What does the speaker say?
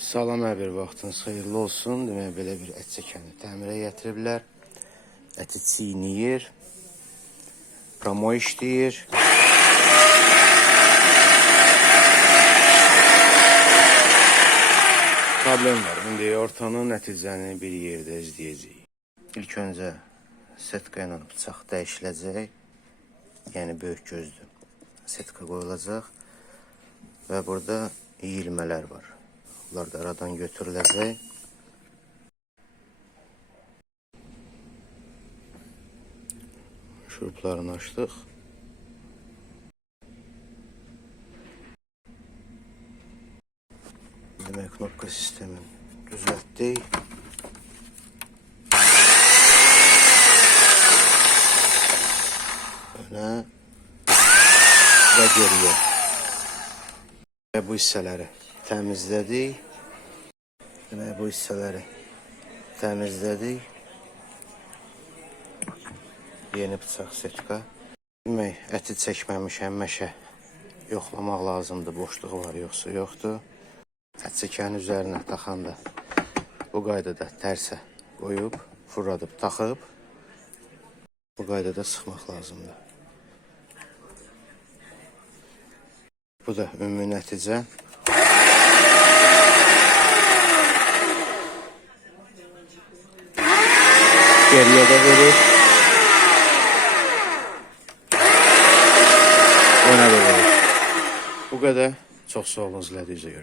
Salam, hər bir vaxtınız xeyirli olsun. Demək, belə bir ət çəkəni təmirə gətiriblər. Əti çiyniyir. Promo işləyir. Problem var. İndi ortanı nəticəni bir yerdə izləyəcəyik. İlk öncə setka ilə bıçaq dəyişiləcək. Yəni böyük gözdür. Setka qoyulacaq. Və burada iyilmələr var. Bunlar da aradan götürüləcək. Şuruplarını açdıq. Demək, knopka sistemini düzəltdik. Önə və geriyə. Və bu hissələri təmizlədik. Demək, bu hissələri təmizlədik. Yeni bıçaq setka. Demək, əti çəkməmişəm, məşə yoxlamaq lazımdır. Boşluğu var, yoxsa yoxdur. Ət çəkənin üzərinə taxanda bu qaydada tərsə qoyub, fırladıb, taxıb bu qaydada sıxmaq lazımdır. Bu da ümumi nəticə. Geriyə də verir. Önə də verir. Bu qədər. Çox sağ olun, izlədiyinizə görə.